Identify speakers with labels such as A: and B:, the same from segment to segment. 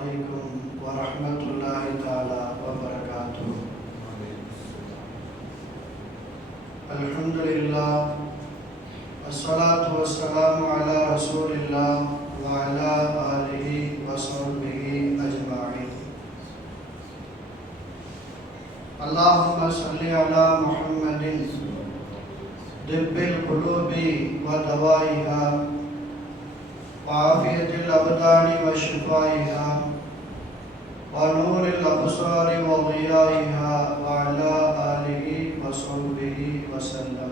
A: علیکم ورحمۃ اللہ تعالیٰ وبرکاتہ الحمد للہ السلاۃ والسلام علی رسول اللہ علیہ وسلم اجمائی اللہ صلی علی محمد، دب القلوب و دوائیہ وعافیت الابدان و شفائیہ ونور الأبصار وضيائها وعلى آله وصحبه وسلم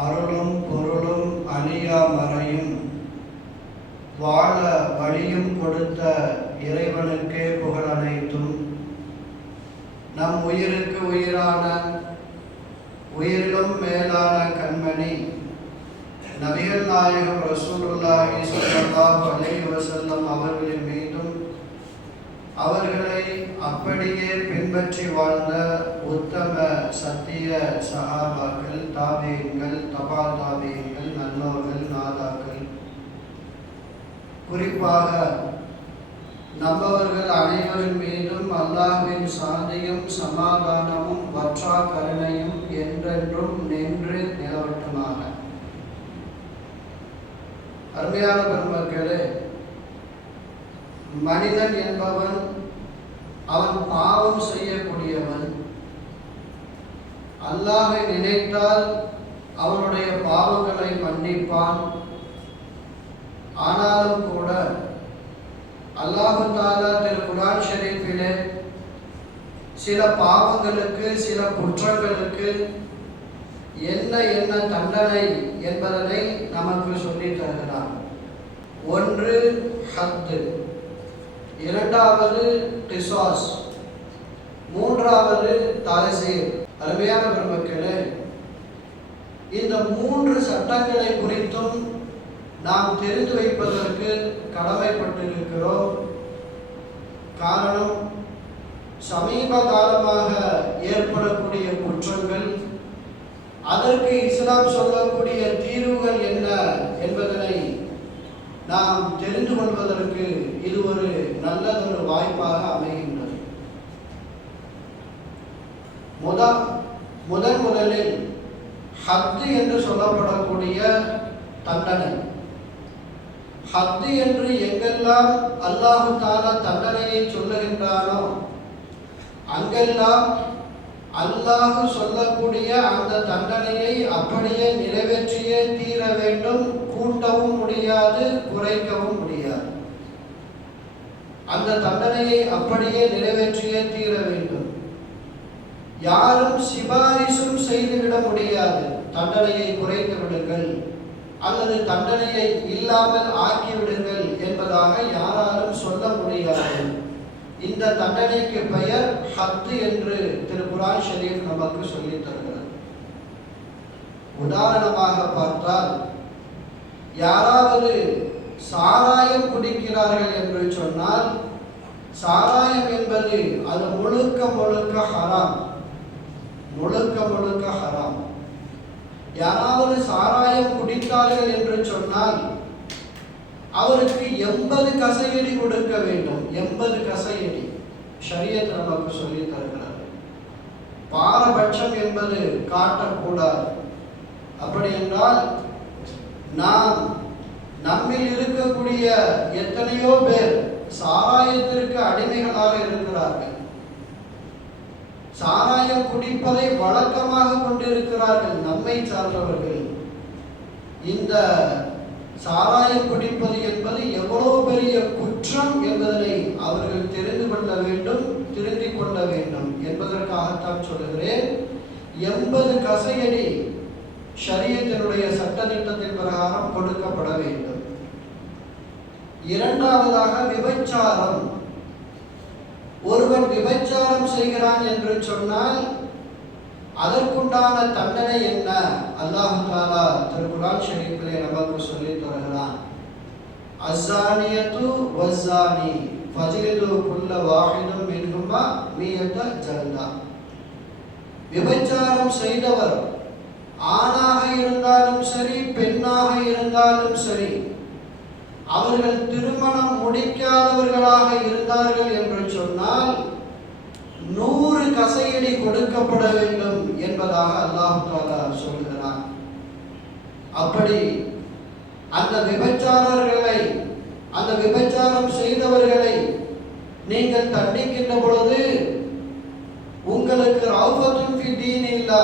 A: அருளும் பொருளும் அழியா மறையும் வாழ வழியும் கொடுத்த இறைவனுக்கே புகழ் அனைத்தும் நம் உயிருக்கு உயிரான உயிரிலும் மேலான கண்மணி நபிகள் நாயகம் ரசூலுல்லாஹி ஸல்லல்லாஹு அலைஹி வஸல்லம் அவர்களின் மீதும் அவர்களை அப்படியே பின்பற்றி வாழ்ந்த உத்தம சத்திய சகாபாக்கள் தாபியங்கள் தபால் தாபியங்கள் நல்லோர்கள் நாதாக்கள். குறிப்பாக நம்பவர்கள் அனைவரின் மீதும் அல்லாஹின் சாந்தியும் சமாதானமும் வற்றா கருணையும் என்றென்றும் நின்று நிலவட்டுமாக. அருமையான பெருமக்களே மனிதன் என்பவன் அவன் பாவம் செய்யக்கூடியவன். அல்லாஹை நினைத்தால் அவனுடைய பாவங்களை மன்னிப்பான். ஆனாலும் கூட அல்லாஹு தாலா திரு குரான் ஷெரீஃபிலே சில பாவங்களுக்கு சில குற்றங்களுக்கு என்ன என்ன தண்டனை என்பதனை நமக்கு சொல்லி தருகிறான் ஒன்று ஹத்து. இரண்டாவது டிசாஸ் மூன்றாவது தாசீர் அருமையான பெருமக்களே இந்த மூன்று சட்டங்களை குறித்தும் நாம் தெரிந்து வைப்பதற்கு கடமைப்பட்டிருக்கிறோம். காரணம் சமீப காலமாக ஏற்படக்கூடிய குற்றங்கள் அதற்கு இஸ்லாம் சொல்லக்கூடிய தீர்வுகள் என்ன என்பதனை நாம் தெரிந்து கொள்வதற்கு இது ஒரு நல்லதொரு வாய்ப்பாக அமைகின்றது. முதல் முதன் முதலில் ஹத்து என்று சொல்லப்படக்கூடிய தண்டனை. ஹத்து என்று எங்கெல்லாம் அல்லாஹு தாலா தண்டனையை சொல்லுகின்றானோ அங்கெல்லாம் அல்லாஹ் சொல்லக்கூடிய அந்த தண்டனையை அப்படியே நிறைவேற்றியே தீர வேண்டும். கூட்டவும் முடியாது குறைக்கவும் முடியாது. அந்த தண்டனையை அப்படியே நிறைவேற்றியே தீர வேண்டும். யாரும் சிபாரிசும் செய்துவிட முடியாது. தண்டனையை குறைத்து விடுங்கள். அல்லது தண்டனையை இல்லாமல் ஆக்கிவிடுங்கள் என்பதாக யாராலும் சொல்ல முடியாது. இந்த தண்டனைக்கு பெயர் ஹத்து என்று திரு குரான் ஷெரீஃப் நமக்கு சொல்லித் தருகிறது. உதாரணமாக பார்த்தால் யாராவது சாராயம் குடிக்கிறார்கள் என்று சொன்னால் சாராயம் என்பது அது முழுக்க முழுக்க ஹராம். முழுக்க முழுக்க ஹராம். யாராவது சாராயம் குடித்தார்கள் என்று சொன்னால் அவருக்கு எண்பது கசையடி கொடுக்க வேண்டும். எண்பது கசையடி. ஷரியத் நமக்கு சொல்லி தருகிறார். பாரபட்சம் என்பது காட்டக்கூடாது. அப்படி என்றால் நாம் நம்மில் இருக்கக்கூடிய எத்தனையோ பேர் சாராயத்திற்கு அடிமைகளாக இருக்கிறார்கள். சாராயம் குடிப்பதை வழக்கமாக கொண்டிருக்கிறார்கள் நம்மை சார்ந்தவர்கள். இந்த சாராயம் குடிப்பது என்பது எவ்வளவு பெரிய குற்றம் என்பதனை அவர்கள் தெரிந்து கொள்ள வேண்டும் திருந்திக் கொள்ள வேண்டும் என்பதற்காகத்தான் சொல்லுகிறேன். எண்பது கசையடி சரியத்தினுடைய சட்டத்திட்டத்தின் பிரகாரம் கொடுக்கப்பட வேண்டும். இரண்டாவதாக விபச்சாரம். ஒருவன் விபச்சாரம் செய்கிறான் என்று சொன்னால் அதற்குண்டான தண்டனை என்ன? அல்லாஹு தாலா திருக்குரான் ஷரீஃபிலே நமக்கு சொல்லி தருகிறான். அஸ்ஸானியத்து வஸ்ஸானி ஃபஜ்லிது குல்ல வாஹிதும் மின்ஹுமா மியத ஜல்தா. விபச்சாரம் செய்தவர் ஆணாக இருந்தாலும் சரி பெண்ணாக இருந்தாலும் சரி அவர்கள் திருமணம் முடிக்காதவர்களாக இருந்தார்கள் என்று சொன்னால் நூறு கசையடி கொடுக்கப்பட வேண்டும் என்பதாக அல்லாஹு தாலா சொல்கிறார் அப்படி அந்த விபச்சாரர்களை அந்த விபச்சாரம் செய்தவர்களை நீங்கள் தண்டிக்கின்ற பொழுது உங்களுக்கு ரவுபத்துன் இல்லா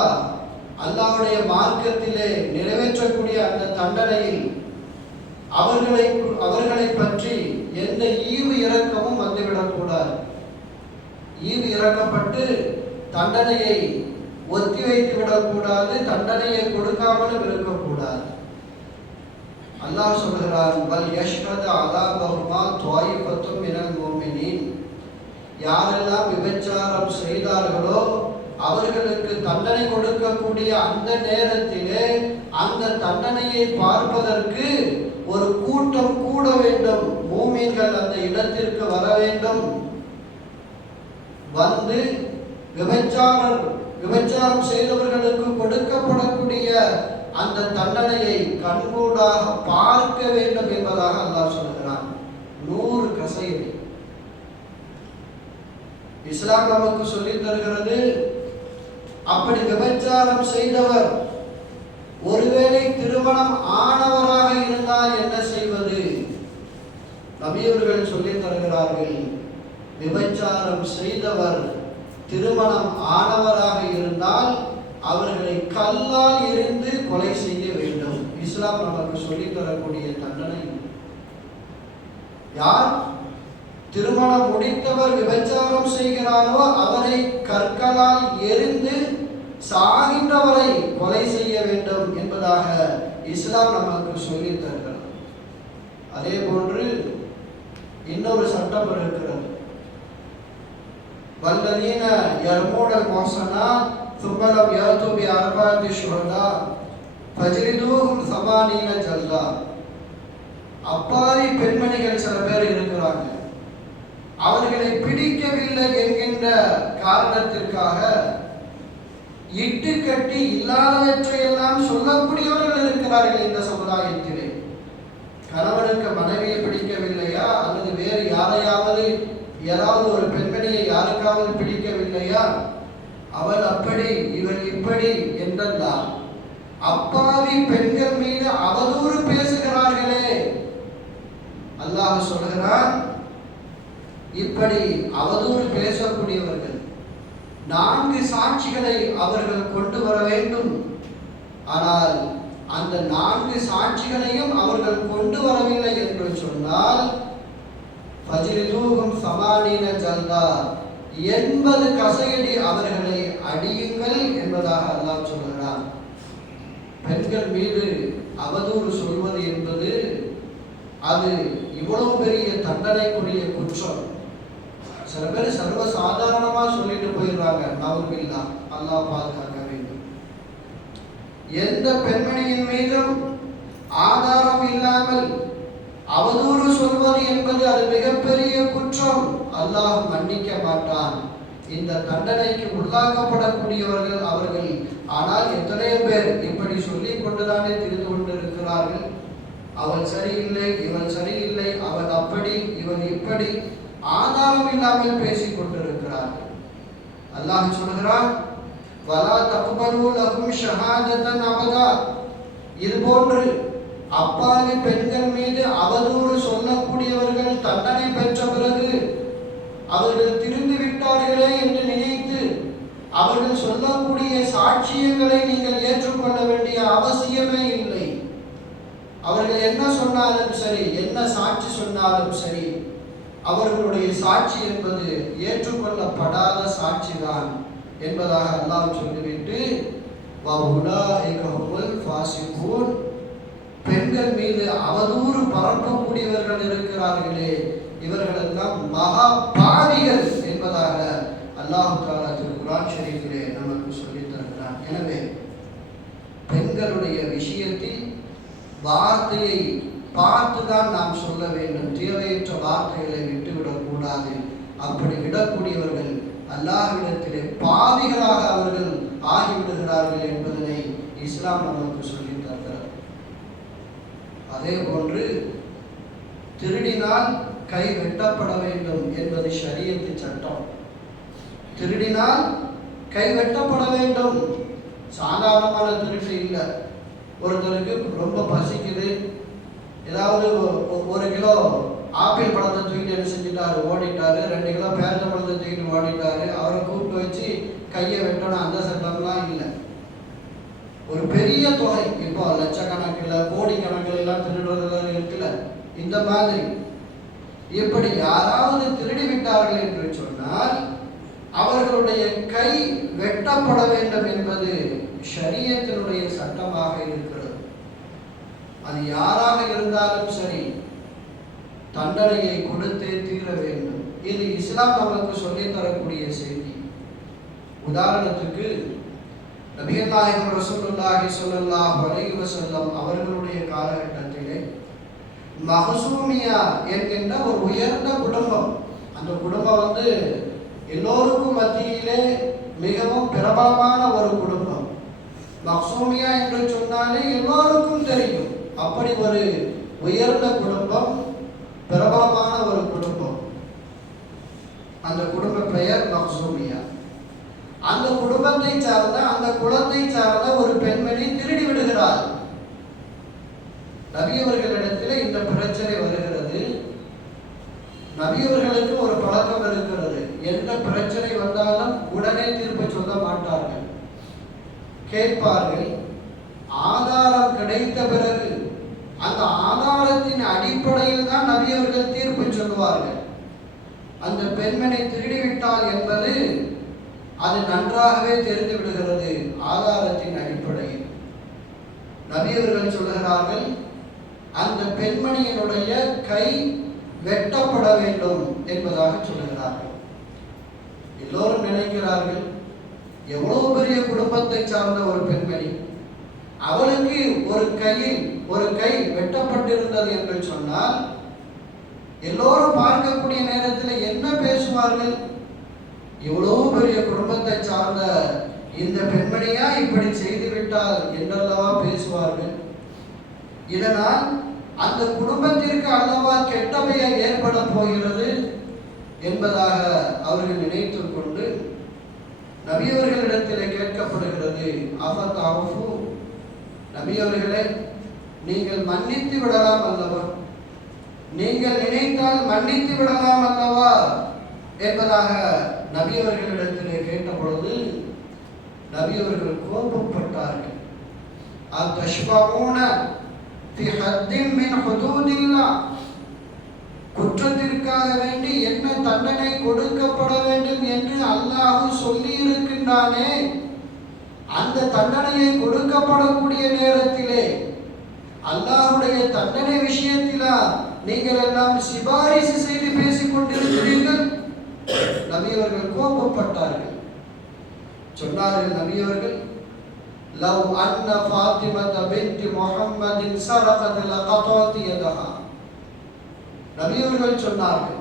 A: அல்லாவுடைய மார்க்கத்திலே நிறைவேற்றக்கூடிய அந்த தண்டனையில் அவர்களை அவர்களை பற்றி எந்த ஈவு இரக்கமும் வந்துவிடக்கூடாது. ஈவு இறக்கப்பட்டு தண்டனையை ஒத்தி வைத்து விடக்கூடாது தண்டனையை கொடுக்காமலும் இருக்கக்கூடாது. அல்லாஹ் சொல்கிறான் வல் யஷ்ஹது அலாபஹுமா துவாயிஃபத்தும் மினல் முஃமினீன். யாரெல்லாம் விபச்சாரம் செய்தார்களோ அவர்களுக்கு தண்டனை கொடுக்கக்கூடிய அந்த நேரத்திலே அந்த தண்டனையை பார்ப்பதற்கு ஒரு கூட்டம் கூட வேண்டும். மூமின்கள் அந்த இடத்திற்கு வர வேண்டும். வந்து விபச்சாரர் விபச்சாரம் செய்தவர்களுக்கு கொடுக்கப்படக்கூடிய அந்த தண்டனையை கண்கூடாக பார்க்க வேண்டும் என்பதாக அல்லாஹ் சொல்கிறான் நூறு கசையடி. இஸ்லாம் நமக்கு சொல்லித் தருகிறது அப்படி விபச்சாரம் செய்தவர் ஒருவேளை திருமணம் ஆனவராக இருந்தால் என்ன செய்வது? நபியவர்கள் சொல்லித் தருகிறார்கள் விபச்சாரம் செய்தவர் திருமணம் ஆனவராக இருந்தால் அவர்களை கல்லால் இருந்து கொலை செய்ய வேண்டும். இஸ்லாம் நமக்கு சொல்லித் தரக்கூடிய தண்டனை யார் திருமணம் முடித்தவர் விபச்சாரம் செய்கிறாரோ அவரை கற்களால் எரிந்து சாகின்றவரை கொலை செய்ய வேண்டும் என்பதாக இஸ்லாம் நமக்கு சொல்லித் தருகிறது. அதே போன்று இன்னொரு சட்டம் இருக்கிறது. والذين يرمون المحصنات ثم لم يأتوا بأربعة شهداء فجلدوهم ثمانين جلدة அப்பாவி பெண்மணிகள் சில பேர் இருக்கிறாங்க அவர்களை பிடிக்கவில்லை என்கின்ற காரணத்திற்காக இட்டு கட்டி இல்லாதவற்றையெல்லாம் சொல்லக்கூடியவர்கள் இருக்கிறார்கள் இந்த சமுதாயத்திலே கணவனுக்கு மனைவியை பிடிக்கவில்லையா பெண்மணியை பிடிக்கவில்லையா? அவள் அப்படி இவள் இப்படி என்றெல்லாம். அப்பாவி பெண்கள் மீது அவதூறு பேசுகிறார்களே. அல்லாஹ் சொல்கிறான் இப்படி அவதூறு பேசக்கூடியவர்கள் நான்கு சாட்சிகளை அவர்கள் கொண்டு வர வேண்டும். ஆனால் அந்த நான்கு சாட்சிகளையும் அவர்கள் கொண்டு வரவில்லை என்று சொன்னால் ஃபஜ்லிதூஹும் சமானீன ஜல்தா. எண்பது கசையடி அவர்களை அடியுங்கள் என்பதாக அல்லாஹ் சொல்கிறார் பெண்கள் மீது அவதூறு சொல்வது என்பது அது இவ்வளவு பெரிய தண்டனைக்குரிய குற்றம். சில பேர் சர்வ சாதாரணமா சொல்லிட்டு போயிடுறாங்க. நவபில்லா அல்லாஹ் பாதுகாக்க வேண்டும். எந்த பெண்மணியின் மீதும் ஆதாரம் இல்லாமல் அவதூறு சொல்வது என்பது அது மிகப்பெரிய குற்றம். அல்லாஹ் மன்னி மாட்டான் இந்த தண்டனைக்கு உள்ளாக்கப்படக்கூடியவர்கள் அவர்கள். ஆனால் எத்தனையோ பேர் இப்படி சொல்லி கொண்டுதானே தெரிந்து கொண்டிருக்கிறார்கள். அவள் சரியில்லை இவள் சரியில்லை அவள் அப்படி இவன் இப்படி. ஆதாரம் இல்லாமல் பேசிக் கொண்டிருக்கிறார்கள். அல்லாஹ் சொல்கிறான் வலா தக்பலு லகும் ஷஹாதத்தன் அவதா இது போன்று அப்பாவி பெண்கள் மீது அவதூறு சொல்லக்கூடியவர்கள் தண்டனை பெற்ற பிறகு அவர்கள் திரும்பி விட்டார்களே என்று நினைத்து அவர்கள் சொல்லக்கூடிய சாட்சியங்களை நீங்கள் ஏற்றுக்கொள்ள வேண்டிய அவசியமே இல்லை. அவர்கள் என்ன சொன்னாலும் சரி என்ன சாட்சி சொன்னாலும் சரி அவர்களுடைய சாட்சி என்பது ஏற்றுக்கொள்ளப்படாத சாட்சி தான் என்பதாக அல்லாஹ் சொல்லிவிட்டு பெண்கள் மீது அவதூறு பரப்பக்கூடியவர்கள் இருக்கிறார்களே இவர்களெல்லாம் மகா பாவிகள் என்பதாக அல்லாஹ் தாலா திரு குரான் ஷரீஃபிலே நமக்கு சொல்லித் தருகிறார். எனவே பெண்களுடைய விஷயத்தில் வார்த்தையை பார்த்துதான் நாம் சொல்ல வேண்டும். தேவையற்ற வார்த்தைகளை விட்டுவிடக்கூடாது அப்படி விடக்கூடியவர்கள் அல்லாஹ்விடத்திலே பாவிகளாக அவர்கள் ஆகிவிடுகிறார்கள் என்பதனை இஸ்லாம் நமக்கு சொல்லித் தருகிறது. அதே போன்று திருடினால் கை வெட்டப்பட வேண்டும் என்பது ஷரியத்து சட்டம். திருடினால் கை வெட்டப்பட வேண்டும். சாதாரணமான திருட்டு இல்லை. ஒருத்தருக்கு ரொம்ப பசிக்குது. ஏதாவது ஒரு கிலோ ஆப்பிள் பழத்தை தூக்கிட்டு என்ன செஞ்சுட்டாரு? ஓடிட்டாரு. ரெண்டு கிலோ பேரந்த பழத்தை தூக்கிட்டு ஓடிட்டாரு. அவரை கூப்பிட்டு வச்சு கையை வெட்டணும். அந்த சட்டம்லாம் இல்லை. ஒரு பெரிய தொகை. இப்போ லட்சக்கணக்கில் கோடிக்கணக்கில் எல்லாம் திருடுறதுல இருக்குல்ல. இந்த மாதிரி. இப்படி யாராவது திருடிவிட்டார்கள் என்று சொன்னால் அவர்களுடைய கை வெட்டப்பட வேண்டும் என்பது ஷரியத்தினுடைய சட்டமாக இருக்கிறது. அது யாராக இருந்தாலும் சரி தண்டனையை கொடுத்தே தீர வேண்டும். இது இஸ்லாம் நமக்கு சொல்லித்தரக்கூடிய செய்தி. உதாரணத்துக்கு நபிகள் நாயகம் ரசூலுல்லாஹி ஸல்லல்லாஹு அலைஹி செல்லம் அவர்களுடைய காலகட்டத்திலே மகசூமியா என்கின்ற ஒரு உயர்ந்த குடும்பம். அந்த குடும்பம் வந்து எல்லோருக்கும் மத்தியிலே மிகவும் பிரபலமான ஒரு குடும்பம். மக்சூமியா என்று சொன்னாலே எல்லோருக்கும் தெரியும். அப்படி ஒரு உயர்ந்த குடும்பம் பிரபலமான ஒரு குடும்பம். அந்த குடும்ப பெயர் மக்சூமியா. அந்த குடும்பத்தை சார்ந்த அந்த குலத்தை சார்ந்த ஒரு பெண்மணி திருடி விடுகிறாள் நபியவர்களிடத்தில் இந்த பிரச்சனை வருகிறது. நபியவர்களுக்கு ஒரு பழக்கம் இருக்கிறது. எந்த பிரச்சனை வந்தாலும் உடனே தீர்ப்பு சொல்ல மாட்டார்கள். கேட்பார்கள் ஆதாரம் கிடைத்த பிறகு அந்த ஆதாரத்தின் அடிப்படையில் தான் நபியவர்கள் தீர்ப்பு சொல்லுவார்கள். அந்த பெண்மனை திருடிவிட்டால் என்பது அது நன்றாகவே தெரிந்து விடுகிறது ஆதாரத்தின் அடிப்படையில். நபியவர்கள் சொல்கிறார்கள் அந்த பெண்மணியினுடைய கை வெட்டப்பட வேண்டும் என்பதாக சொல்லுகிறார்கள். எல்லோரும் நினைக்கிறார்கள் எவ்வளவு பெரிய குடும்பத்தை சார்ந்த ஒரு பெண்மணி அவளுக்கு ஒரு கையில் ஒரு கை வெட்டப்பட்டிருந்தது என்று சொன்னால் எல்லோரும் பார்க்கக்கூடிய நேரத்தில் என்ன பேசுவார்கள்? இவ்வளவு பெரிய குடும்பத்தை சார்ந்த இந்த பெண்மணியா இப்படி செய்து விட்டால் பேசுவார்கள்? இதனால் அந்த குடும்பத்திற்கு அல்லவா கெட்ட பெயர் ஏற்பட போகிறது என்பதாக அவர்கள் நினைத்துக் கொண்டு நபியவர்களிடத்திலே கேட்கப்படுகிறது அஃபத்தாஃபு நபியவர்களே நீங்கள் மன்னித்து விடலாம் அல்லவா? நீங்கள் நினைத்தால் மன்னித்து விடலாம் அல்லவா? என்பதாக நபியவர்களிடத்திலே கேட்ட பொழுது நபியவர்கள் கோபப்பட்டார்கள். அத்தஷ்பூன குற்றத்திற்காக வேண்டி என்ன தண்டனை கொடுக்கப்பட வேண்டும் என்று அல்லாஹ் சொல்லி இருக்கின்றானே அந்த தண்டனையை கொடுக்கப்படக்கூடிய நேரத்திலே அல்லாஹுடைய தண்டனை விஷயத்திலா நீங்கள் எல்லாம் சிபாரிசு செய்து பேசிக் கொண்டிருக்கிறீர்கள். நபியவர்கள் கோபப்பட்டார்கள். சொன்னார்கள் நபியவர்கள் லவ் அன்ன ஃபாத்திமத பின்த் முஹம்மதின் சரகத் லகதத் யதஹா நபியவர்கள் சொன்னார்கள்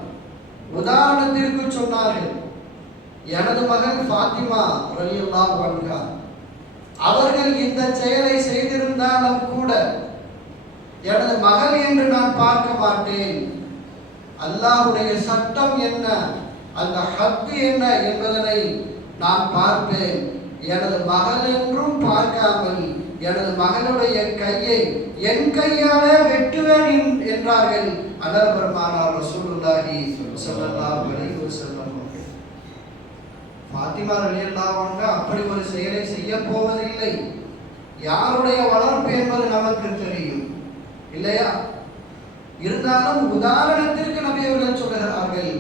A: உதாரணத்திற்கு சொன்னார்கள் எனது மகன் ஃபாத்திமா ரலியல்லாஹு வன்கா அவர்கள் இந்த செயலை செய்திருந்தாலும் கூட எனது மகள் என்று நான் பார்க்க மாட்டேன். அல்லாஹுடைய சட்டம் என்ன அந்த ஹத்து என்ன என்பதனை நான் பார்ப்பேன். எனது மகள் என்றும் பார்க்காமல் எனது மகனுடைய கையை என் கையாலே வெட்டுவேன் என்றார்கள். அனல் பெருமானார் ரசூலுல்லாஹி ஸல்லல்லாஹு அலைஹி வஸல்லம் ஃபாத்திமா ரலியல்லாஹு அன்ஹா அப்படி ஒரு செயலை செய்ய போவதில்லை. யாருடைய வளர்ப்பு என்பது நமக்கு தெரியும். இல்லையா? இருந்தாலும் உதாரணத்திற்கு நபி அவர்கள் சொல்லுகிறார்கள்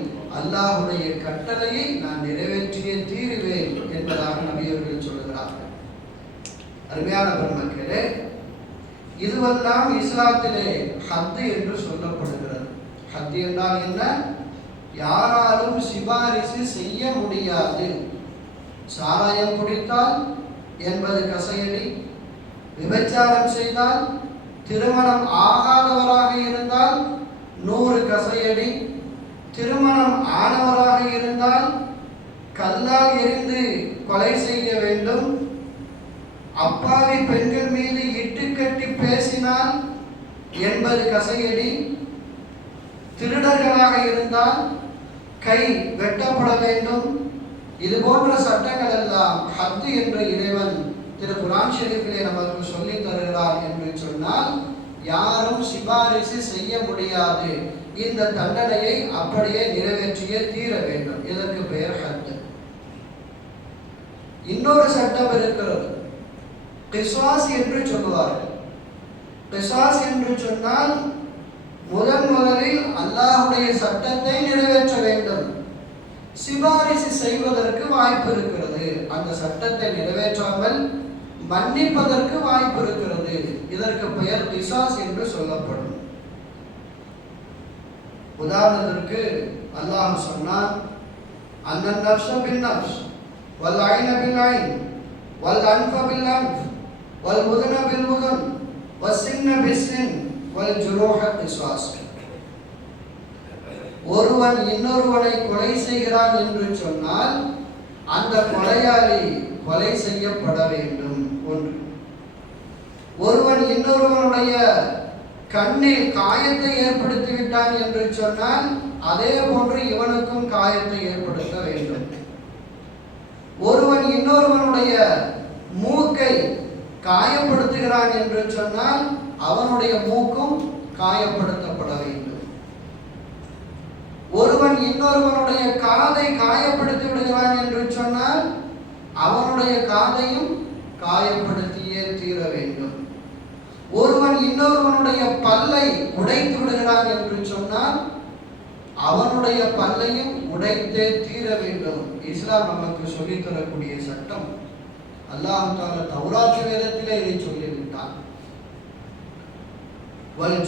A: கட்டளையை நான் நிறைவேற்ற தீருவேன் என்பதாக நபி அவர்கள் சொல்லுகிறார்கள் அருமையான பெருமக்களே இதுவெல்லாம் இஸ்லாத்திலே ஹத்து என்று சொல்லப்படுகிறது. ஹத்து என்றால் என்ன? யாராலும் சிபாரிசு செய்ய முடியாது. சாராயம் குடித்தால் என்பது கசையடி. விபச்சாரம் செய்தால் திருமணம் ஆகாதவராக இருந்தால் நூறு கசையடி. திருமணம் ஆனவராக இருந்தால் கல்லால் எரிந்து கொலை செய்ய வேண்டும். அப்பாவி பெண்கள் மீது இட்டுக்கட்டி பேசினால் என்பது கசையடி திருடர்களாக இருந்தால் கை வெட்டப்பட வேண்டும். இது போன்ற சட்டங்கள் எல்லாம் ஹத்து என்று இறைவன் திரு குரான் ஷெரீஃபிலே நமக்கு சொல்லி தருகிறார் என்று சொன்னால் யாரும் சிபாரிசு செய்ய முடியாது. இந்த தண்டனையை அப்படியே நிறைவேற்றியே தீர வேண்டும். இதற்கு பெயர் ஹத்து. இன்னொரு சட்டம் இருக்கிறது. கிசாஸ் என்று சொல்லுவார்கள். கிசாஸ் என்று சொன்னால் முதன் முதலில் அல்லாஹுடைய சட்டத்தை நிறைவேற்ற வேண்டும். சிபாரிசு செய்வதற்கு வாய்ப்பு இருக்கிறது. அந்த சட்டத்தை நிறைவேற்றாமல் மன்னிப்பதற்கு வாய்ப்பு இருக்கிறது. இதற்கு பெயர் பிசாஸ் என்று சொல்லப்படும். உதாரணத்திற்கு அல்லாஹ் சொன்னான் அந்த நப்ச பின் நப்ஸ் வல் ஐன பில் ஐன் வல் அன்ஃப பில் والبدن بالبدن والسن بالسن والجروح بالسواس ஒருவன் இன்னொருவனை கொலை செய்கிறான் என்று சொன்னால் அந்த கொலையாளி கொலை செய்யப்பட வேண்டும். ஒன்று. ஒருவன் இன்னொருவனுடைய கண்ணில் காயத்தை ஏற்படுத்தி விட்டான் என்று சொன்னால் அதே போன்று இவனுக்கும் காயத்தை ஏற்படுத்த வேண்டும். ஒருவன் இன்னொருவனுடைய மூக்கை காயப்படுத்துகிறான் என்று சொன்னால் அவனுடைய மூக்கும் காயப்படுத்தப்பட வேண்டும். ஒருவன் இன்னொருவனுடைய காதை காயப்படுத்தி விடுகிறான் என்று சொன்னால் அவனுடைய காதையும் காயப்படுத்தியே தீர வேண்டும். ஒருவன் இன்னொருவனுடைய பல்லை உடைத்து விடுகிறான் என்று சொன்னால் அவனுடைய பல்லையும் உடைத்தே தீர வேண்டும். இஸ்லாம் நமக்கு சொல்லித் தரக்கூடிய சட்டம். அல்லாஹால தாலா வேதத்திலே இதை சொல்லிவிட்டான். வல்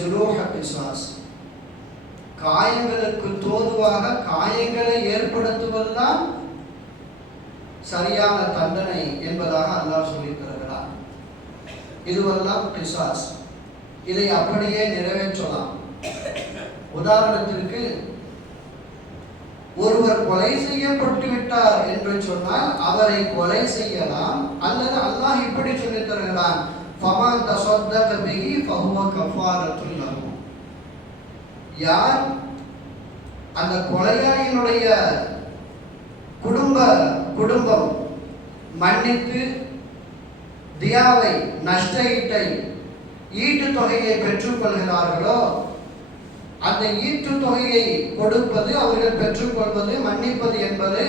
A: காயங்களுக்கு தோதுவாக காயங்களை ஏற்படுத்துவதுதான் சரியான தண்டனை என்பதாக அல்லாஹ் சொல்லித் தருகிறார் இதுவெல்லாம் பிசாஸ் இதை அப்படியே நிறைவேற்றலாம். உதாரணத்திற்கு ஒருவர் கொலை செய்யப்பட்டு விட்டார் என்று சொன்னால் அவரை கொலை செய்யலாம் அல்லது அல்லாஹ் இப்படி சொல்லித் தருகிறான். ஃபமன் தஸத்தக பிஹி ஃபஹுவ கஃபாரத்துல் லஹு. யார் அந்த கொலையாளியினுடைய குடும்ப குடும்பம் மன்னித்து தியாவை நஷ்ட ஈட்டை ஈட்டு தொகையை பெற்றுக்கொள்கிறார்களோ அந்த ஈட்டு தொகையை கொடுப்பது அவர்கள் பெற்றுக்கொள்வது மன்னிப்பது என்பது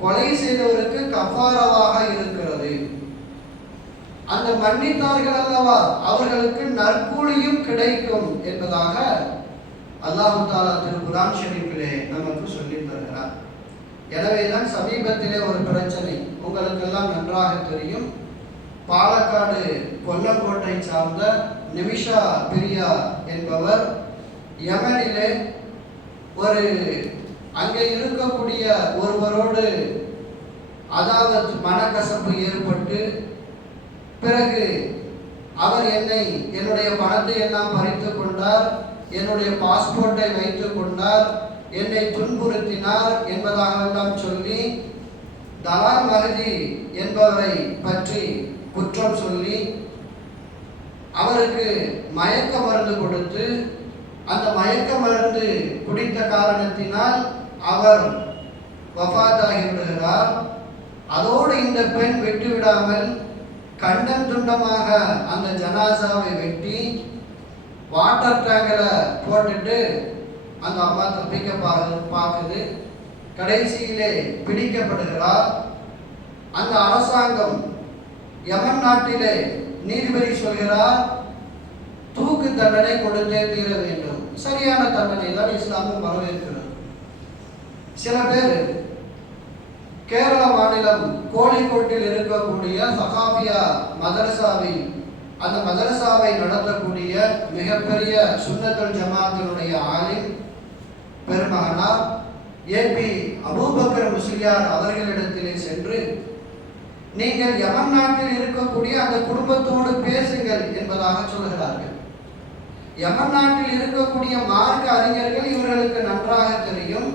A: கொலை செய்தவருக்கு கஃபாரவாக இருக்கிறது. அந்த மன்னித்தார்கள் அல்லவா? அவர்களுக்கு நற்கூலியும் கிடைக்கும் என்பதாக அல்லாஹு தாலா திரு குரான் நமக்கு சொல்லி தருகிறார். எனவேதான் சமீபத்திலே ஒரு பிரச்சனை. உங்களுக்கெல்லாம் நன்றாக தெரியும். பாலக்காடு கொல்லக்கோட்டை சார்ந்த நிமிஷா பிரியா என்பவர் யமனிலே ஒரு அங்கே இருக்கக்கூடிய ஒருவரோடு அதாவது மனக்கசப்பு ஏற்பட்டு பிறகு அவர் என்னை என்னுடைய பணத்தை எல்லாம் பறித்து கொண்டார் என்னுடைய பாஸ்போர்ட்டை வைத்துக் கொண்டார் என்னை துன்புறுத்தினார் என்பதாகவெல்லாம் சொல்லி தலால் மகதி என்பவரை பற்றி குற்றம் சொல்லி அவருக்கு மயக்க மருந்து கொடுத்து அந்த மயக்க மருந்து குடித்த காரணத்தினால் அவர் வஃபாத்தாகி விடுகிறார் அதோடு இந்த பெண் விட்டுவிடாமல் கண்டம் துண்டமாக அந்த ஜனாசாவை வெட்டி வாட்டர் டேங்கில் போட்டுட்டு அந்த அம்மா தப்பிக்க பார்க்குது. கடைசியிலே பிடிக்கப்படுகிறார். அந்த அரசாங்கம் யமன் நாட்டிலே நீதிபதி சொல்கிறார் தூக்கு தண்டனை கொடுத்தே தீர வேண்டும். சரியான தண்டனை தான் இஸ்லாமும் வரவேற்கிறது. சில பேர் கேரள மாநிலம் கோழிக்கோட்டில் இருக்கக்கூடிய சகாபியா மதரசாவை அந்த மதரசாவை நடத்தக்கூடிய மிகப்பெரிய சுன்னத்துல் ஜமாத்தினுடைய ஆலிம் பெருமகனார் ஏபி அபூபக்கர் முஸ்லியார் அவர்களிடத்திலே சென்று நீங்கள் யமன் நாட்டில் இருக்கக்கூடிய அந்த குடும்பத்தோடு பேசுங்கள் என்பதாக சொல்கிறார்கள் யமன் நாட்டில் இருக்கக்கூடிய மார்க்க அறிஞர்கள் இவர்களுக்கு நன்றாக தெரியும்.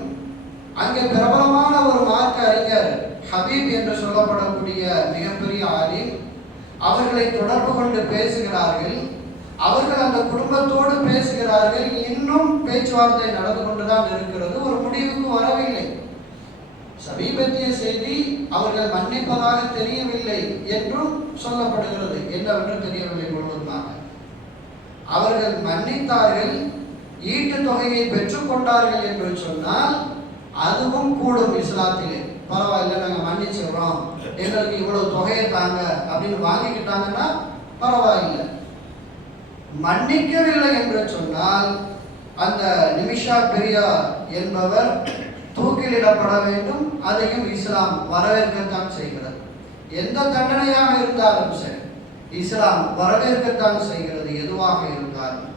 A: அங்கே பிரபலமான ஒரு மார்க்க அறிஞர் ஹபீப் என்று சொல்லப்படக்கூடிய மிகப்பெரிய ஆலிம். அவர்களை தொடர்பு கொண்டு பேசுகிறார்கள். அவர்கள் அந்த குடும்பத்தோடு பேசுகிறார்கள். இன்னும் பேச்சுவார்த்தை நடந்து கொண்டுதான் இருக்கிறது. ஒரு முடிவுக்கு வரவில்லை. சமீபத்திய செய்தி அவர்கள் மன்னிப்பதாக தெரியவில்லை என்றும் சொல்லப்படுகிறது. என்னவென்று தெரியவில்லை முழுவதுமாக. அவர்கள் மன்னித்தார்கள் ஈட்டு தொகையை பெற்றுக்கொண்டார்கள் என்று சொன்னால் அதுவும் கூடும் இஸ்லாத்திலே. பரவாயில்ல நாங்க மன்னிச்சிடுறோம். எங்களுக்கு இவ்வளவு தொகையை தாங்க அப்படின்னு வாங்கிக்கிட்டாங்கன்னா பரவாயில்லை. மன்னிக்கவில்லை என்று சொன்னால் அந்த நிமிஷா பெரியார் என்பவர் தூக்கிலிடப்பட வேண்டும் அதையும் இஸ்லாம் வரவேற்கத்தான் செய்கிறது. எந்த தண்டனையாக இருந்தாலும் சரி. இஸ்லாம் வரவேற்கத்தான் செய்கிறது எதுவாக இருந்தாலும்.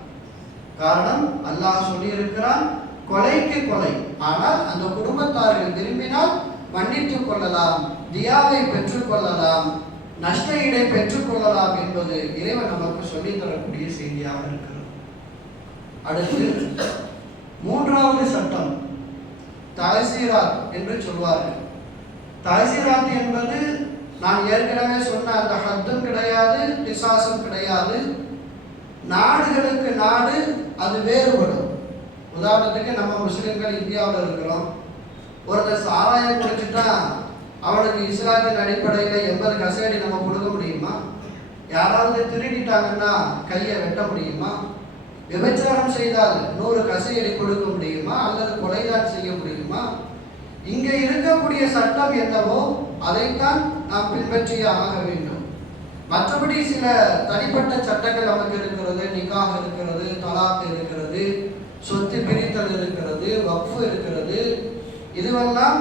A: காரணம் அல்லாஹ் சொல்லியிருக்கிறான் கொலைக்கு கொலை. ஆனால் அந்த குடும்பத்தார்கள் விரும்பினால் மன்னித்துக் கொள்ளலாம் தியாவை பெற்றுக் கொள்ளலாம் நஷ்ட ஈடை பெற்றுக் கொள்ளலாம் என்பது இறைவன் நமக்கு சொல்லித் தரக்கூடிய செய்தியாக இருக்கிறது. அடுத்து மூன்றாவது சட்டம் தஹசீராத் என்று சொல்வார்கள். தலைசீராத் என்பது நான் ஏற்கனவே சொன்ன அந்த ஹத்தும் கிடையாது பிசாசும் கிடையாது. நாடுகளுக்கு நாடு அது வேறுபடும். உதாரணத்துக்கு நம்ம முஸ்லிம்கள் இந்தியாவில் இருக்கிறோம். ஒருத்தர் சாராயம் குடிச்சுட்டா அவனுக்கு இஸ்லாத்தின் அடிப்படையில் எண்பது கசேடி நம்ம கொடுக்க முடியுமா? யாராவது திருடிட்டாங்கன்னா கையை வெட்ட முடியுமா? விபச்சாரம் செய்தால் நூறு கசையடி கொடுக்க முடியுமா? அல்லது கொலைதான் செய்ய முடியுமா? இங்கே இருக்கக்கூடிய சட்டம் என்னவோ அதைத்தான் நாம் பின்பற்றியே ஆக வேண்டும் மற்றபடி சில தனிப்பட்ட சட்டங்கள் நமக்கு இருக்கிறது நிக்காக இருக்கிறது தலாக் இருக்கிறது சொத்து பிரித்தல் இருக்கிறது வக்ஃபு இருக்கிறது. இதுவெல்லாம்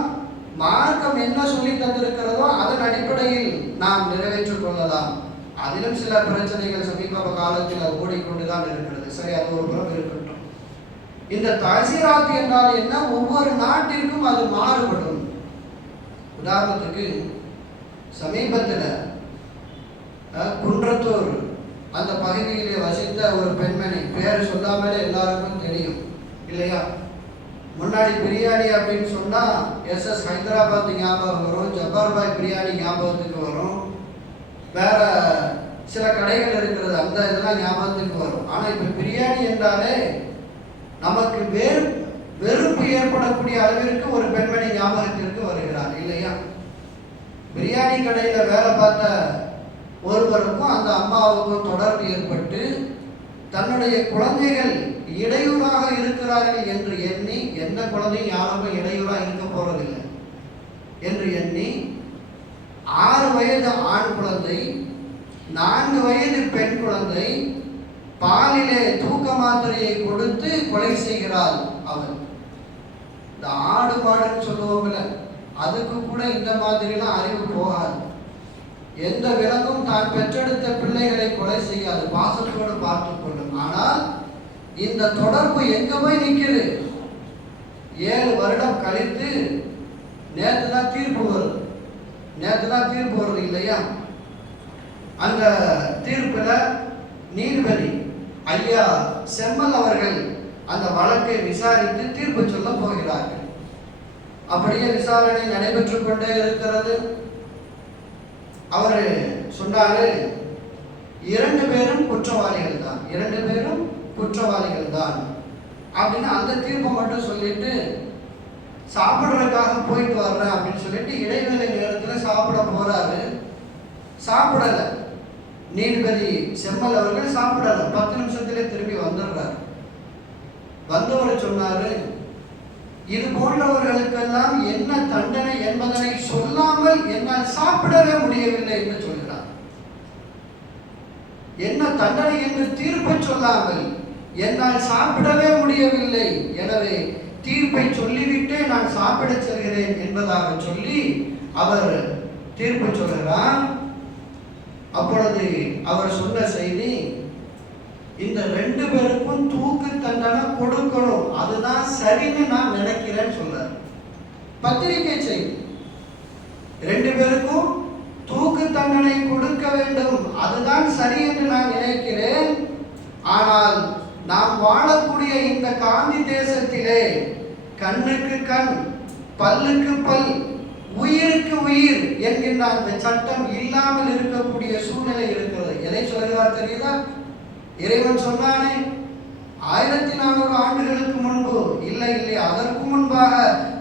A: மார்க்கம் என்ன சொல்லி தந்திருக்கிறதோ அதன் அடிப்படையில் நாம் நிறைவேற்றிக் கொள்ளலாம். அதிலும் சில பிரச்சனைகள் சமீப காலத்தில் ஓடிக்கொண்டுதான் இருக்கிறது. சரி அது ஒரு புறம் இருக்கட்டும். இந்த தசீராத்து என்றால் என்ன? ஒவ்வொரு நாட்டிற்கும் அது மாறுபடும். உதாரணத்துக்கு சமீபத்தில் குன்றத்தூர் அந்த பகுதியிலே வசித்த ஒரு பெண்மணி பேர் சொல்லாமலே எல்லாருக்கும் தெரியும் இல்லையா? முன்னாடி பிரியாணி அப்படின்னு சொன்னால் எஸ் எஸ் ஹைதராபாத் ஞாபகம் வரும் ஜப்பார்பாய் பிரியாணி ஞாபகத்துக்கு வரும் வேற சில கடைகள் இருக்கிறது அந்த இதெல்லாம் ஞாபகத்துக்கு வரும். ஆனால் இப்போ பிரியாணி என்றாலே நமக்கு வேறு வெறுப்பு ஏற்படக்கூடிய அளவிற்கு ஒரு பெண்மணி ஞாபகத்திற்கு வருகிறார். இல்லையா? பிரியாணி கடையில் வேலை பார்த்த ஒருவருக்கும் அந்த அம்மாவுக்கும் தொடர்பு ஏற்பட்டு தன்னுடைய குழந்தைகள் இடையூறாக இருக்கிறார்கள் என்று எண்ணி எந்த குழந்தையும் யாருக்கும் இடையூறாக இருக்க போறதில்லை என்று எண்ணி ஆறு வயது ஆண் குழந்தை நான்கு வயது பெண் குழந்தை பாலிலே தூக்க மாத்திரையை கொடுத்து கொலை செய்கிறாள் அவள் இந்த ஆடு மாடுன்னு சொல்லுவோம்ல அதுக்கு கூட இந்த மாதிரிலாம் அறிவு போகாது. எந்த விலங்கும் தான் பெற்றெடுத்த பிள்ளைகளை கொலை செய்யாது. பாசத்தோடு பார்த்து கொள்ளும். ஆனால் இந்த தொடர்பு எங்க போய் நிற்கிறது ஏழு வருடம் கழித்து நேற்று தான் தீர்ப்பு வருது நேற்று தான் தீர்ப்பு வருது இல்லையா? அந்த தீர்ப்பில் நீதிபதி ஐயா செம்மல் அவர்கள் அந்த வழக்கை விசாரித்து தீர்ப்பு சொல்ல போகிறார்கள். அப்படியே விசாரணை நடைபெற்றுக் கொண்டே இருக்கிறது. அவர் சொன்னாரு இரண்டு பேரும் குற்றவாளிகள் தான் இரண்டு பேரும் குற்றவாளிகள் தான். அப்படின்னு அந்த தீர்ப்பை மட்டும் சொல்லிட்டு சாப்பிட்றதுக்காக போயிட்டு வர்றேன் அப்படின்னு சொல்லிட்டு இடைவேளை நேரத்தில் சாப்பிட போறாரு. சாப்பிடல. நீதிபதி செம்மல் அவர்கள் சாப்பிடல. பத்து நிமிஷத்திலே திரும்பி வந்துடுறாரு. வந்தவர் சொன்னாரு இது போன்றவர்களுக்கெல்லாம் என்ன தண்டனை என்பதனை சொல்லாமல் என்னால் சாப்பிடவே முடியவில்லை என்று சொல்கிறார். என்ன தண்டனை என்று தீர்ப்பை சொல்லாமல் என்னால் சாப்பிடவே முடியவில்லை. எனவே தீர்ப்பை சொல்லிவிட்டே நான் சாப்பிடச் செல்கிறேன் என்பதாக சொல்லி அவர் தீர்ப்பு சொல்கிறார். அப்பொழுது அவர் சொன்ன செய்தி இந்த ரெண்டு பேருக்கும் தூக்கு தண்டனை கொடுக்கணும். அதுதான் சரின்னு நான் நினைக்கிறேன்னு சொன்னார் பத்திரிகை செய்தி. ரெண்டு பேருக்கும் தூக்கு தண்டனை கொடுக்க வேண்டும். அதுதான் சரி என்று நான் நினைக்கிறேன். ஆனால் நாம் வாழக்கூடிய இந்த காந்தி தேசத்திலே கண்ணுக்கு கண் பல்லுக்கு பல் உயிருக்கு உயிர் என்கின்ற அந்த சட்டம் இல்லாமல் இருக்கக்கூடிய சூழ்நிலை இருக்கிறது. எதை சொல்கிறார் தெரியுதா? இறைவன் சொன்னானே ஆயிரத்தி நானூறு ஆண்டுகளுக்கு முன்பு இல்லை இல்லை அதற்கு முன்பாக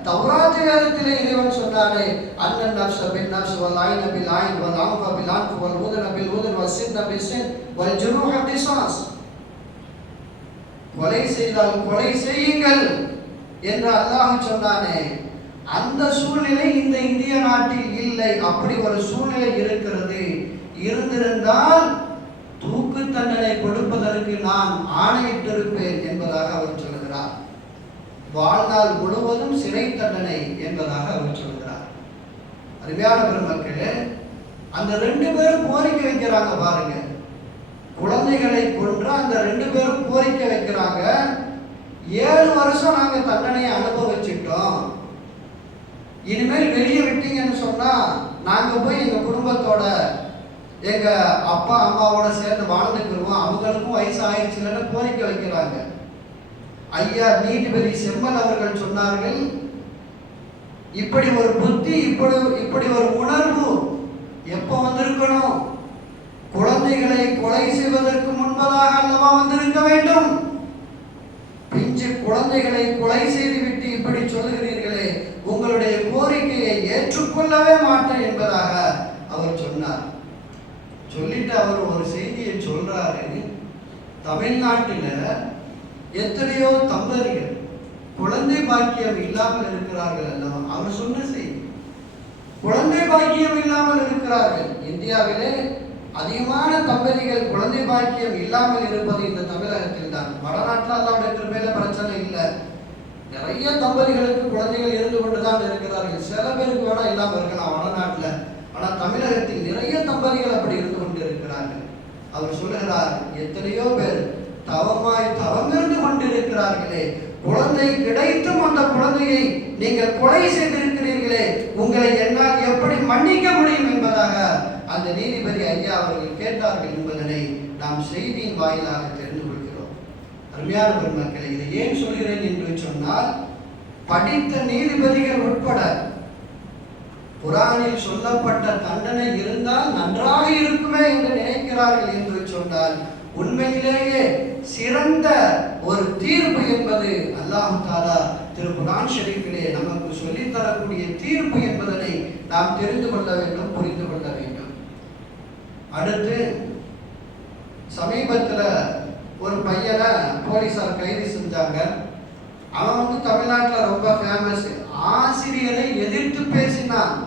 A: தௌராஜ வேதத்திலே இறைவன் சொன்னானே அண்ணன் நப்ச பின் நப்ஸ் வல் ஐன பில் ஆயின் வல் அன்ஃப பில் அன்ஃப் வல் உதன பில் ஊதன் வல் சின்ன பில் சின் வல் ஜுரூஹ பிசாஸ் கொலை செய்தால் கொலை செய்யுங்கள் என்று அல்லாஹ் சொன்னானே அந்த சூழ்நிலை இந்த இந்திய நாட்டில் இல்லை அப்படி ஒரு சூழ்நிலை இருக்கிறது. இருந்திருந்தால் தூக்கு தண்டனை கொடுப்பதற்கு நான் ஆணையிட்டிருப்பேன் என்பதாக அவர் சொல்கிறார் வாழ்நாள் முழுவதும் சிறை தண்டனை என்பதாக அவர் சொல்கிறார் அருமையான பெருமக்களே அந்த ரெண்டு பேரும் கோரிக்கை வைக்கிறாங்க பாருங்க. குழந்தைகளை கொன்று அந்த ரெண்டு பேரும் கோரிக்கை வைக்கிறாங்க. ஏழு வருஷம் நாங்க தண்டனையை அனுபவிச்சிட்டோம். இனிமேல் வெளியே விட்டீங்கன்னு சொன்னா நாங்க போய் எங்க குடும்பத்தோட எங்க அப்பா அம்மாவோட சேர்ந்து வாழ்ந்துக்கிருவோம். அவங்களுக்கும் வயசு ஆயிடுச்சுன்னு கோரிக்கை வைக்கிறாங்க. ஐயா நீதிபதி செம்மல் அவர்கள் சொன்னார்கள் இப்படி ஒரு புத்தி இப்படி இப்படி ஒரு உணர்வு எப்போ வந்திருக்கணும்? குழந்தைகளை கொலை செய்வதற்கு முன்பதாக அல்லவா வந்திருக்க வேண்டும்? பிஞ்சு குழந்தைகளை கொலை செய்துவிட்டு இப்படி சொல்லுகிறீர்களே உங்களுடைய கோரிக்கையை ஏற்றுக்கொள்ளவே மாட்டேன் என்பதாக அவர் சொன்னார். சொல்லிட்டு அவர் ஒரு செய்தியை சொல்றாரு. தமிழ்நாட்டில் எத்தனையோ தம்பதிகள் குழந்தை பாக்கியம் இல்லாமல் இருக்கிறார்கள் அல்லவா? அவர் சொன்ன செய்தி. குழந்தை பாக்கியம் இல்லாமல் இருக்கிறார்கள். இந்தியாவிலே அதிகமான தம்பதிகள் குழந்தை பாக்கியம் இல்லாமல் இருப்பது இந்த தமிழகத்தில் தான். வடநாட்டில் அல்லாவுடைய கிருபையில பிரச்சனை இல்லை. நிறைய தம்பதிகளுக்கு குழந்தைகள் இருந்து கொண்டுதான் இருக்கிறார்கள். சில பேருக்கு வேணா இல்லாமல் இருக்கலாம் வடநாட்டில். ஆனால் தமிழகத்தில் நிறைய தம்பதிகள் அப்படி இருந்து அவர் சொல்லுகிறார் எத்தனையோ பேர் தவமாய் தவமிருந்து கொண்டிருக்கிறார்களே குழந்தை கிடைத்தும் அந்த குழந்தையை நீங்கள் கொலை செய்திருக்கிறீர்களே உங்களை என்னால் எப்படி மன்னிக்க முடியும் என்பதாக அந்த நீதிபதி ஐயா அவர்கள் கேட்டார்கள் என்பதனை நாம் செய்தியின் வாயிலாக தெரிந்து கொள்கிறோம். அருமையான பெருமக்களை இதை ஏன் சொல்கிறேன் என்று சொன்னால் படித்த நீதிபதிகள் உட்பட குரானில் சொல்லப்பட்ட தண்டனை இருந்தால் நன்றாக இருக்குமே என்று நினைக்கிறார்கள் என்று சொன்னால் உண்மையிலேயே சிறந்த ஒரு தீர்ப்பு என்பது அல்லாஹு தாலா திரு குரான் ஷரீஃபிலே நமக்கு சொல்லித் தரக்கூடிய தீர்ப்பு என்பதனை நாம் தெரிந்து கொள்ள வேண்டும் புரிந்து கொள்ள வேண்டும். அடுத்து சமீபத்துல ஒரு பையனை போலீஸார் கைது செஞ்சாங்க. அவன் வந்து தமிழ்நாட்டில் ரொம்ப ஃபேமஸ் ஆசிரியரை எதிர்த்து பேசினான்.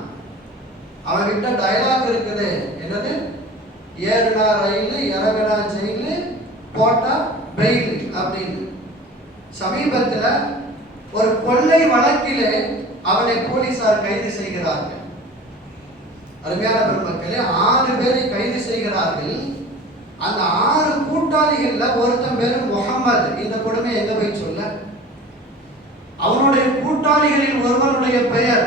A: அவன்கிட்ட டயலாக் இருக்குது. என்னது? ஏறுனா ரயில் இறங்குனா ஜெயிலு போட்டா பெயில் அப்படின்னு. சமீபத்தில் ஒரு கொள்ளை வழக்கிலே அவனை போலீசார் கைது செய்கிறார்கள். அருமையான பெருமக்களே ஆறு பேரை கைது செய்கிறார்கள். அந்த ஆறு கூட்டாளிகள்ல ஒருத்தன் பேரு முகமது இந்த கொடுமை எங்க போய் சொல்ல? அவனுடைய கூட்டாளிகளில் ஒருவனுடைய பெயர்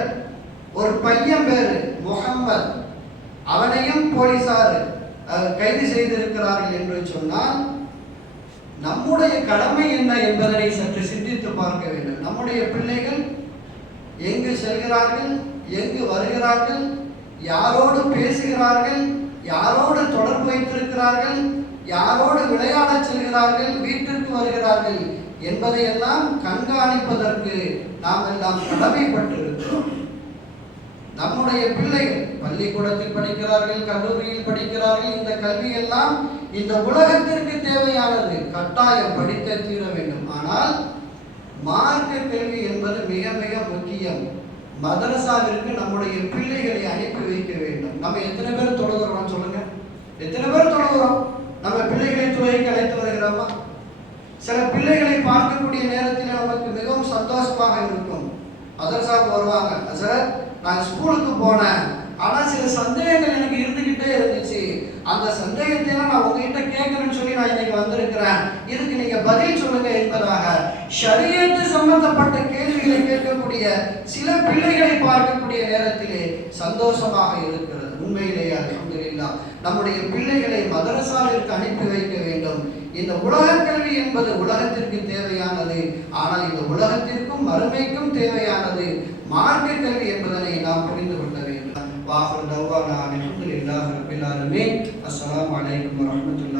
A: ஒரு பையன் பேரு முகம்மது. அவனையும் போலீசார் கைது செய்திருக்கிறார்கள் என்று சொன்னால் நம்முடைய கடமை என்ன என்பதனை சற்று சிந்தித்து பார்க்க வேண்டும். நம்முடைய பிள்ளைகள் எங்கு செல்கிறார்கள் எங்கு வருகிறார்கள் யாரோடு பேசுகிறார்கள் யாரோடு தொடர்பு வைத்திருக்கிறார்கள் யாரோடு விளையாடச் செல்கிறார்கள் வீட்டிற்கு வருகிறார்கள் என்பதையெல்லாம் கண்காணிப்பதற்கு நாம் எல்லாம் கடமைப்பட்டிருக்கிறோம். நம்முடைய பிள்ளைகள் பள்ளிக்கூடத்தில் படிக்கிறார்கள் கல்லூரியில் படிக்கிறார்கள் இந்த கல்வி எல்லாம் இந்த உலகத்திற்கு தேவையானது. கட்டாயம் படித்தே தீர வேண்டும். ஆனால் மார்க்க கல்வி என்பது மிக மிக முக்கியம். மதரசாவிற்கு நம்முடைய பிள்ளைகளை அனுப்பி வைக்க வேண்டும். நம்ம எத்தனை பேர் தொழுகிறோம் சொல்லுங்க? எத்தனை பேர் தொழுகிறோம்? நம்ம பிள்ளைகளை துறைக்கு அழைத்து வருகிறோமா? சில பிள்ளைகளை பார்க்கக்கூடிய நேரத்தில் நமக்கு மிகவும் சந்தோஷமாக இருக்கும். மதரசாவுக்கு வருவாங்க. ஹசரத் நான் ஸ்கூலுக்கு போனேன். ஆனா சில சந்தேகங்கள் எனக்கு இருந்துகிட்டே இருந்துச்சு. அந்த சந்தேகத்தையெல்லாம் நான் உங்ககிட்ட கேட்கணும்னு சொல்லி நான் இன்னைக்கு வந்திருக்கிறேன். இதுக்கு நீங்க பதில் சொல்லுங்க என்பதாக. சரியத்து சம்பந்தப்பட்ட கேள்விகளை கேட்கக்கூடிய சில பிள்ளைகளை பார்க்கக்கூடிய நேரத்திலே சந்தோஷமாக இருக்கிறது. உண்மையிலேயே அல்ஹம்துலில்லாஹ் நம்முடைய பிள்ளைகளை மதரசாவிற்கு அனுப்பி வைக்க வேண்டும். இந்த உலக கல்வி என்பது உலகத்திற்கு தேவையானது. ஆனால் இந்த உலகத்திற்கும் மறுமைக்கும் தேவையானது. மார்க்க கல்வி என்பதனை நாம் புரிந்து கொள்ள வேண்டும். வாஹர் தவானா அல்ஹம்துலில்லாஹி ரப்பில் ஆலமீன். அஸ்ஸலாமு அலைக்கும் வரஹ்மத்துல்லாஹி